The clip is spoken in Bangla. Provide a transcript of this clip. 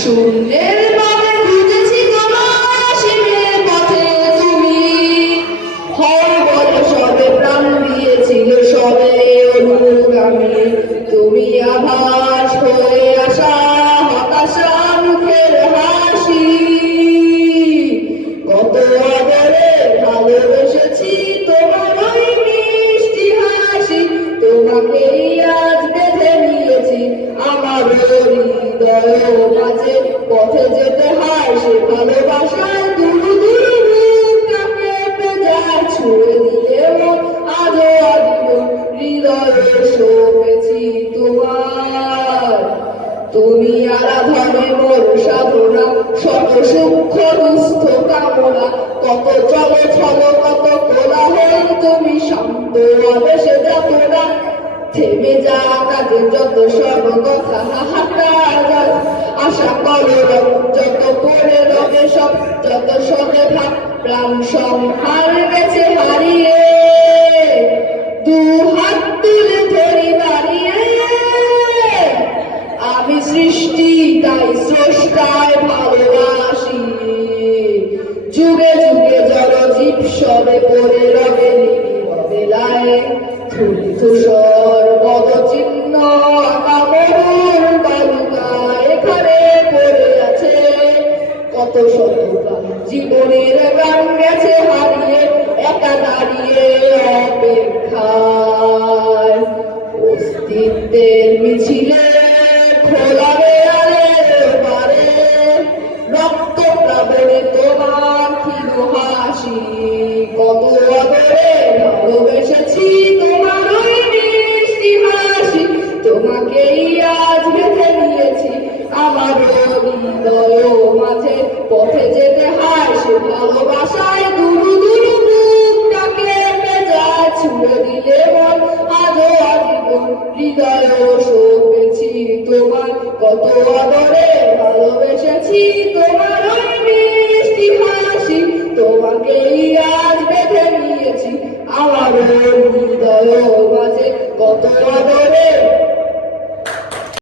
শূন্যের মাঝে খুঁজেছি তোমার সীমের পথে তুমি হয় বলে সবে প্রাণ দিয়েছিল সবে অনুগামী তুমি আভাস হয়ে আসা হতাশা মুখের হাসি কত আদরে ভালোবেসেছি তোমার ওই মিষ্টি হাসি তোমাকেই আজ বেঁধে নিয়েছি আমার হৃদয় মাঝে পথে যেতে হয় সে ভালোবাসায় দূর দূর বুকটাকে যায় ছুঁয়ে দিলেও আজও আদিব হৃদয়ে শোকেছি তোমার তুমি আরাধনে মোর সাধনা শত সূক্ষ্ম দুস্থ কামনা কত চলো ছলো কত কোলাহল তুমি শান্ত আবেশে যাত না থেমে যা কাজে যত সব কথা হাহাকার আশা করো যত করে রবে সব যত সবে ভাব প্রাণ সংহার গেছে হারিয়ে দু হাত তুলে ধরি দাঁড়িয়ে আমি সৃষ্টি তাই স্রষ্টায় ভালোবাসি যুগে যুগে জলজীব সবে পড়ে রবে বেলায় ধুলি ধূসর পদচিহ্ন আঁকা মরুর বালুকা এখানে পড়ে আছে কত শত জীবনের গান গেছে হারিয়ে একা দাঁড়িয়ে অপেক্ষায় অস্তিত্বের মিছিলে খোলা দেয়ালের পারে রক্ত প্লাবনে তোমার ক্ষীণ হাসি কত আদরে ভালোবেসেছি তোমার ওই মিষ্টি হাসি তোমাকেই আজ বেঁধে নিয়েছি আমার হৃদয় মাঝে পথে যেতে হয় সে ভালোবাসায় দূর দূর বুকটাকে যায় ছুঁড়ে দিলে মন আজও আজীবন হৃদয় শোকেছি তোমার কত আদরে ভালোবেসেছি তোমার ওই মিষ্টি হাসি তোমাকেই আজ বেঁধে নিয়েছি আমার